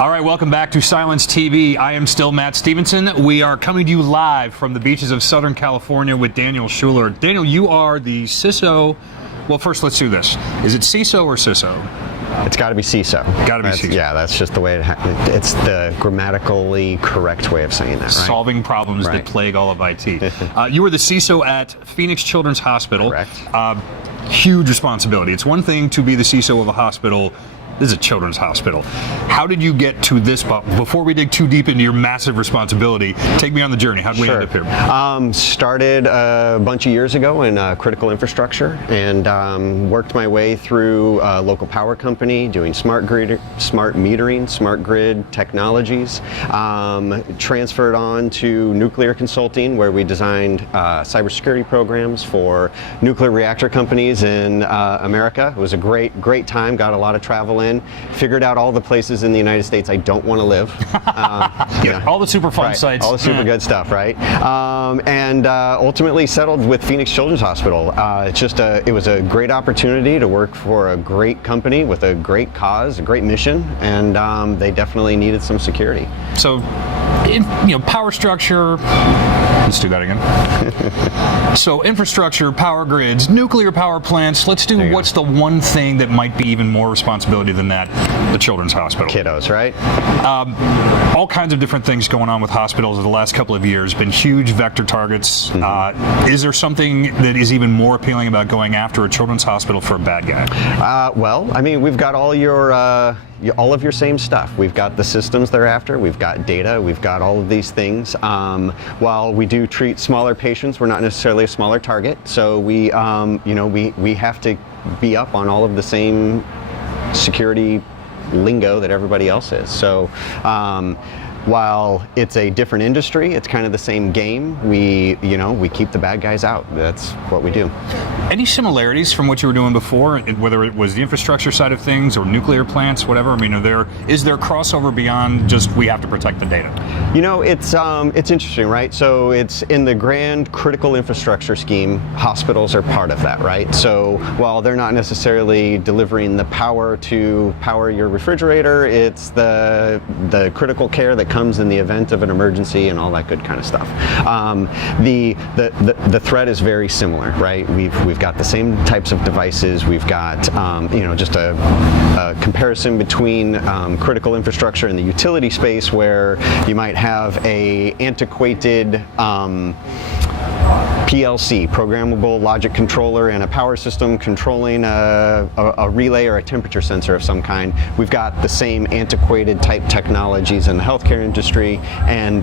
All right, welcome back to Cylance TV. I am still Matt Stevenson. We are coming to you live from the beaches of Southern California with Daniel Shuler. Daniel, you are the CISO. Well, first let's do this. Is it CISO or CISO? It's got to be CISO. Got to be CISO. Yeah, that's just the way it's the grammatically correct way of saying that, right? Solving problems that plague all of IT. You were the CISO at Phoenix Children's Hospital. Correct. Huge responsibility. It's one thing to be the CISO of a hospital. This is a children's hospital. How did you get to this? Before we dig too deep into your massive responsibility, take me on the journey. How did we end up here? Started a bunch of years ago in critical infrastructure and worked my way through a local power company doing smart metering, smart grid technologies. Transferred on to nuclear consulting, where we designed cybersecurity programs for nuclear reactor companies in America. It was a great time. Got a lot of travel in. Figured out all the places in the United States I don't want to live. All the super fun sites. All the super good stuff, right? And ultimately settled with Phoenix Children's Hospital. It was a great opportunity to work for a great company with a great cause, a great mission, and they definitely needed some security. So, power structure. Let's do that again. So infrastructure, power grids, nuclear power plants. Let's do what's the one thing that might be even more responsibility than that? The Children's Hospital. Kiddos, right? All kinds of different things going on with hospitals in the last couple of years. Been huge vector targets. Is there something that is even more appealing about going after a children's hospital for a bad guy? Well, I mean, we've got all of your same stuff. We've got the systems they're after, we've got data, we've got all of these things. While we do treat smaller patients, we're not necessarily a smaller target. So we have to be up on all of the same security lingo that everybody else is. So while it's a different industry, it's kind of the same game. We keep the bad guys out. That's what we do. Any similarities from what you were doing before, whether it was the infrastructure side of things or nuclear plants, whatever? I mean, is there crossover beyond just we have to protect the data? It's interesting, right? So it's in the grand critical infrastructure scheme, hospitals are part of that, right? So while they're not necessarily delivering the power to power your refrigerator, it's the critical care that comes in the event of an emergency and all that good kind of stuff. The threat is very similar, right? We've got the same types of devices. We've got just a comparison between critical infrastructure and the utility space, where you might have a antiquated PLC, programmable logic controller, and a power system controlling a relay or a temperature sensor of some kind. We've got the same antiquated type technologies in the healthcare industry, and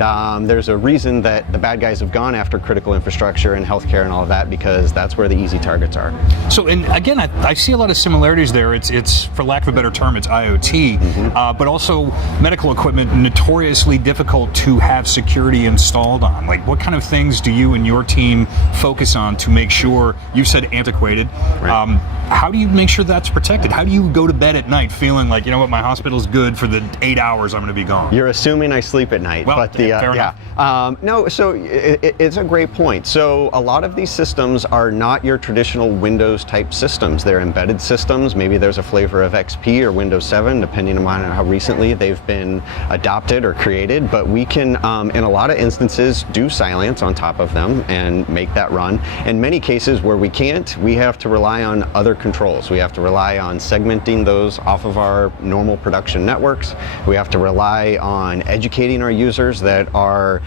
there's a reason that the bad guys have gone after critical infrastructure and healthcare and all of that, because that's where the easy targets are. So, and again, I see a lot of similarities there. It's for lack of a better term, it's IoT, but also medical equipment notoriously difficult to have security installed on. Like, what kind of things do you and your team focus on to make sure, you said antiquated, right. How do you make sure that's protected? How do you go to bed at night feeling like, my hospital's good for the 8 hours I'm going to be gone? You're assuming I sleep at night. Well, but fair enough. No, so it's a great point. So a lot of these systems are not your traditional Windows type systems. They're embedded systems. Maybe there's a flavor of XP or Windows 7, depending on how recently they've been adopted or created. But we can, in a lot of instances, do Cylance on top of them and make that run. In many cases where we can't, we have to rely on other controls. We have to rely on segmenting those off of our normal production networks. We have to rely on educating our users that are,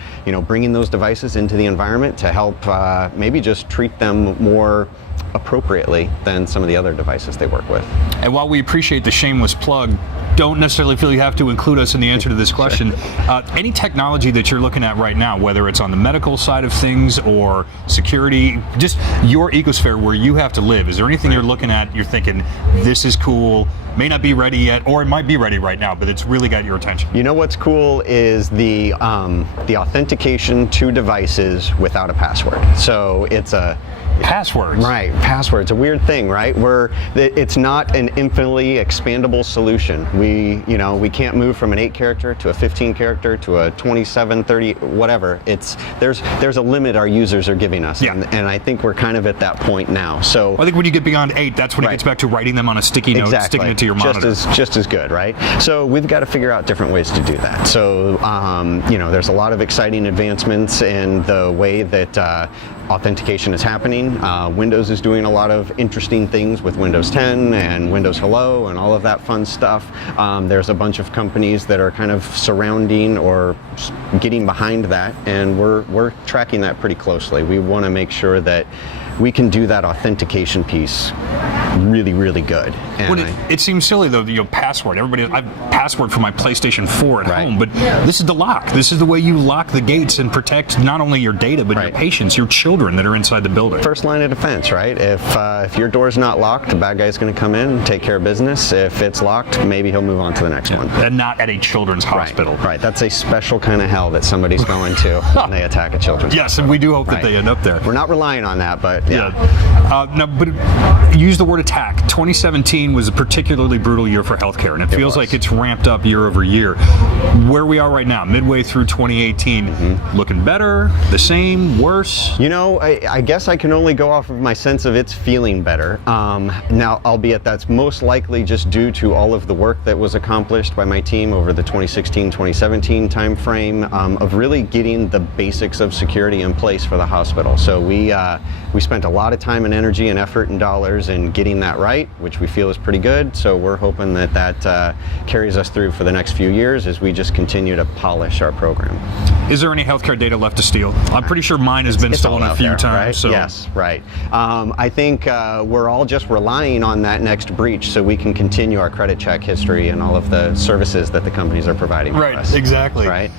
bringing those devices into the environment to help maybe just treat them more appropriately than some of the other devices they work with. And while we appreciate the shameless plug, don't necessarily feel you have to include us in the answer to this question. Any technology that you're looking at right now, whether it's on the medical side of things or security, just your ecosphere where you have to live, is there anything you're looking at, you're thinking, this is cool, may not be ready yet, or it might be ready right now, but it's really got your attention? You know what's cool is the authentication to devices without a password. So it's Passwords. Right, passwords, a weird thing, right? It's not an infinitely expandable solution. We can't move from an 8 character to a 15 character to a 27, 30, whatever. There's a limit our users are giving us, Yeah. and I think we're kind of at that point now. So I think when you get beyond 8, that's when it gets back to writing them on a sticky note, exactly. sticking it to your monitor. Just as good, right? So we've got to figure out different ways to do that. So there's a lot of exciting advancements in the way that authentication is happening. Windows is doing a lot of interesting things with Windows 10 and Windows Hello and all of that fun stuff. There's a bunch of companies that are kind of surrounding or getting behind that, and we're tracking that pretty closely. We want to make sure that we can do that authentication piece really, really good. And it seems silly though, password. I have password for my PlayStation 4 at home, but this is the lock. This is the way you lock the gates and protect not only your data, but your patients, your children that are inside the building. First line of defense, right? If your door's not locked, the bad guy's going to come in and take care of business. If it's locked, maybe he'll move on to the next one. And not at a children's hospital. Right. That's a special kind of hell that somebody's going to when they attack a children's hospital. Yes, and we do hope that they end up there. We're not relying on that, but yeah. No, but use the word attack. 2017 was a particularly brutal year for healthcare, and it feels like it's ramped up year over year. Where we are right now, midway through 2018, looking better, the same, worse? I guess I can only go off of my sense of it's feeling better. Now, albeit that's most likely just due to all of the work that was accomplished by my team over the 2016-2017 time frame of really getting the basics of security in place for the hospital. So we spent a lot of time and energy and effort and dollars in getting that right, which we feel is pretty good. So we're hoping that carries us through for the next few years as we just continue to polish our program. Is there any healthcare data left to steal? I'm pretty sure mine has been stolen a few times. Right? So. Yes, right. I think we're all just relying on that next breach so we can continue our credit check history and all of the services that the companies are providing for us. Right, exactly. Right.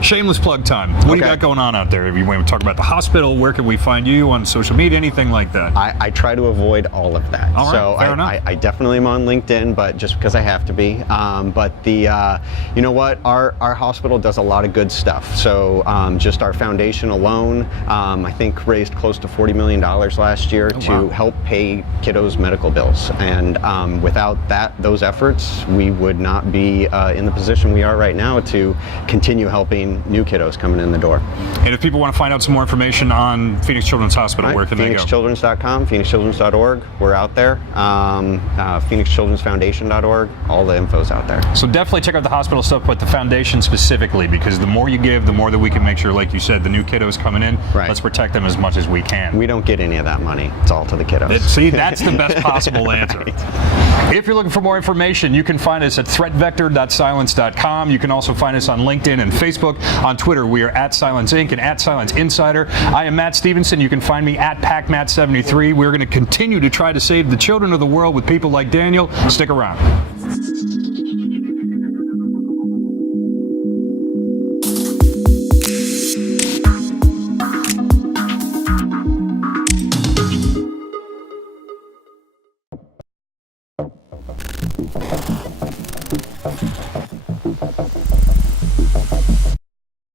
Shameless plug time. What do you got going on out there? If you want to talk about the hospital, where can we find you on social media, anything like that? I try to avoid all of that. All right, so fair enough. I definitely am on LinkedIn, but just because I have to be. But you know what? Our hospital does a lot of good stuff. So just our foundation alone, I think raised close to $40 million last year to help pay kiddos' medical bills. And without those efforts, we would not be in the position we are right now to continue helping new kiddos coming in the door. And if people want to find out some more information on Phoenix Children's Hospital, where can they go? PhoenixChildrens.com, PhoenixChildrens.org. We're out there. PhoenixChildrensFoundation.org. All the info's out there. So definitely check out the hospital stuff, but the foundation specifically, because the more you give, the more that we can make sure, like you said, the new kiddos coming in, let's protect them as much as we can. We don't get any of that money. It's all to the kiddos. See, that's the best possible answer. If you're looking for more information, you can find us at threatvector.cylance.com. You can also find us on LinkedIn and Facebook. On Twitter, we are at Cylance Inc. and at Cylance Insider. I am Matt Stevenson. You can find me at PacMatt73. We're going to continue to try to save the children of the world with people like Daniel. Stick around.